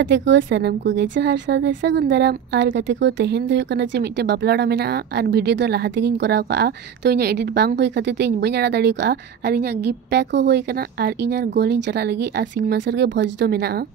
गाते को सनम को जोहार साथे सगुन दाराम और गाते को तेहेन दो हुयुग कना जे मिट्टे बापला ओड़ा मेना और वीडियो दो लाहा तेगिन कराव का तो इᱧ एडिट बांग हुई खातिर ते इñ बई आड़ा दाड़ी का और इñ गिफ्ट पैक हो हुई कना और इñ गोल इñ चला लगी और सिंह मासर के भोज दो मेना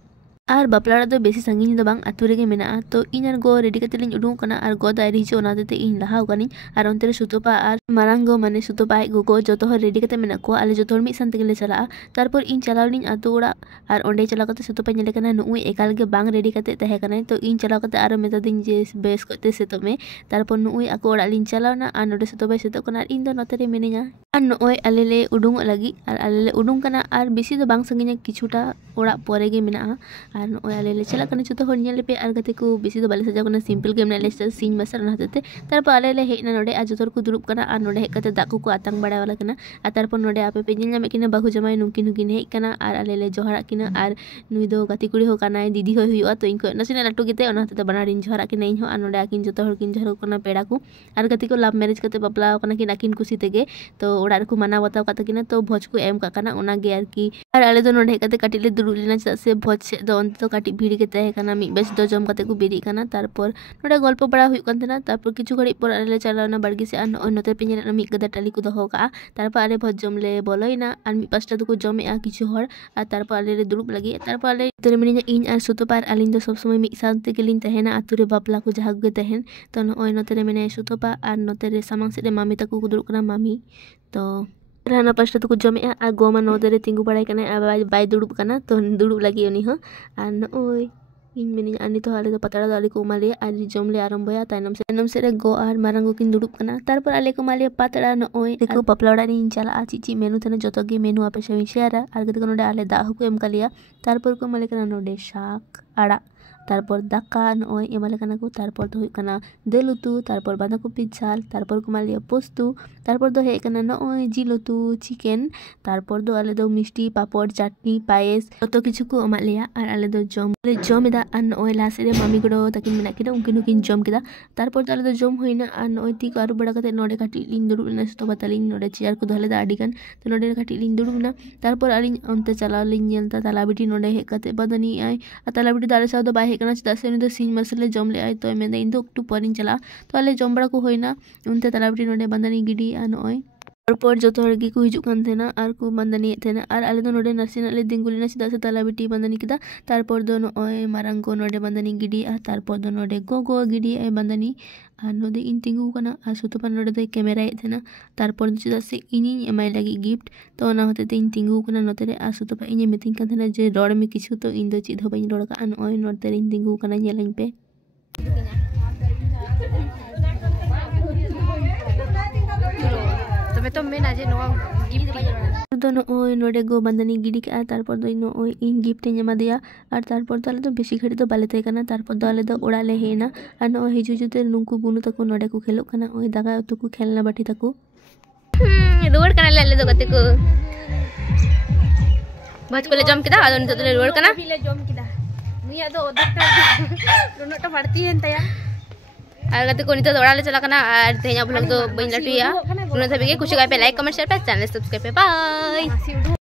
और बापला दो बेसी संगीन दो बांग आतु रेगे मेना तो इñ गो रेडी कते लिñ उडुंग कना और गो दाइरी हिजो ओना ते इñ लाहा गानी और ओनते रे सुतोपा और मारांग गो माने सुतोपा आई गो जतो हर रेडी कते मेना को आले जतो हर मिद सान तेगे ले चला तारपर इñ चलाव लिñ आतु ओड़ा और ओंडे चला कते सुतोपा नेले कना नुई एकाल गे बांग रेडी कते तहे कना तो इñ चलाव कते आरो मेता दिन जे बेस कते सेतो में तारपर नुई आको ओड़ा लिñ चलावना और नोडे सुतोपा सेतो कना और इñ दो नोते रे मिनेña और नुई आले ले उडुंग लगी और आले ले उडुंग कना और बेसी दो बांग संगीña किछुटा ओड़ा पोरे गे मेना और नुई आले ले चला कना जतो हर नेल पे और गाते को बेसी दो बाले सजाव कना सिंपल गे मेना ले सिंह मासर ओना हते तारपर आले ले हेजना नोडे आ जतो को दुरुब कना और नोडे हे कते दाग को आतंग बड़ा वाला कना और तारपर नोडे आपे पे नेल नामे किना बाहु जमाई नुकिन नुकिन हे कना और आले ले जोहारा किना और नुई दो गाती कुड़ी हो कना दीदी हो हुआ तो इनको नसीना लाटू गेते ओना हते बनारिन जोहारा किना इñ हो और नोडे आकिन जतो हर किन जोहार कना पेड़ा को और गाती को लव मैरिज कते बापला कना किन आकिन खुशी तेगे तो ओड़ा रे को माना बताव कते किना तो भोज को एम का कना ओना गे आरकी और आले दो नोडे कते काटी ले दुरुब लेना चदा से भोज से दो अंत तो काटी भीड़ के तहे कना मी बेस दो जम कते को बेरी कना तारपर नोडे गल्प बड़ा हुई कन थेना तारपर किछु घड़ी पर आले चलाना बाड़गी से और नोते पे नेल मी गदा टाली को दो का तारपर आले भोज जम ले बोलोइना और मी पास्टा तो को जमे आ किछु हर और तारपर आले रे दुरुब लगी तारपर आले तोरे मिनिña इñ और सुतोपा आलिन दो सब समय मी सानते गेलिन तहेना आतु रे बापला को जहाग गे तहेन तो नोय नोते रे मेने सुतोपा और नोते रे सामांग से रे मामी तको को दुरुब कना मामी तो राना पास्टा तो को जमे आ गोमा नोते रे तिंगु बड़ाई कना बाय दुरुब कना तो दुरुब लगी उनी हो और नोय इन मिनिña आनी तो आले तो पतड़ा दाली को माले आज जम ले आरंभया तायनम से रे गो और मारंगो किन दुरुब कना तारपर आले को माले पतड़ा नोय देखो बापला ओड़ा रे चला चिची मेनू थने जतो गे मेनू आपे से शेयर और गते को नोडे आले दा को एम कालिया तारपर को माले कना नोडे शाक आड़ा तारपर दाका नोय एमाले कना को तारपर तो कना देल उतु तारपर बांधा कपि झाल तारपर को मालिया पोस्तु तारपर दो हे कना नोय जिल उतु चिकेन तारपर दो आले दो मिष्टी पापड़ चटनी पायस तो किछु को एमालिया और आले दो जमेदा और नोय लासे रे मामी गड़ो ताकिन मेना किदा उनकिन उकिन जम केदा तारपर तो आले दो जम होइना और नोय ती को आरु बड़ा कते नोडे काटी लिन दुरुब ना तो बतालिन नोडे चेयर को धले दा आडिगान तो नोडे काटी लिन दुरुब ना तारपर आलिन अंते चला लिन नेलता तालाबिटी नोडे हे कते बदनी आई तालाबिटी दाले साव दो बाय कना चदा से उन दो सिंह मासले जम ले आई तो मेंदे इन दो एकटू परिन चला तो आले जम बड़ा को होइना उनते तालाबिटी नोडे बंदनी गिडी आ नोय तारपर जतो हर गी को हिजु कान थेना और को बंदनी थेना और आले दो नोडे नरसिना ले दिंगुलिना चदा से तालाबिटी बंदनी किदा तारपर दो नोय मारंग को नोडे बंदनी गिडी आ तारपर दो नोडे गो गिडी आई बंदनी और नोडे इन तिंगु कना और सुतोपा नोडे दो कैमरा ए थेना तारपर चदा से इनिñ एमाय लगी गिफ्ट तो ना होते ते इन तिंगु कना नोते रे आ सुतोपा इñ मिथिन कान थेना जे रोड में किछु तो इन दो चीज हो बई रोड का नोय नोते रे इन तिंगु कना नेलाñ पे तो मेना जे नोआ गिफ्ट दो नोय नोडे गो बंदनी गिडी का तारपर दो नोय इन गिफ्ट एमा दिया और तारपर तो आले तो बेसी घड़ी तो बाले तहे कना तारपर दो आले दो ओड़ा ले हेना और नोय हिजु जुते नुंकु बुनु तको नोडे को खेलो कना ओय दागा उतु को खेलना बाटी तको रोड कना ले दो गते को भाज को ले जम किदा आदो नितो रोड कना ले जम किदा मुया दो ओदकटा रोनोटा पड़ती है तया और गाते को नितो दौड़ा ले चला कना और तेहना ब्लॉग दो बइन लटुया उन धबे के कुछ गाय पे लाइक कमेंट शेयर पे चैनल सब्सक्राइब पे बाय।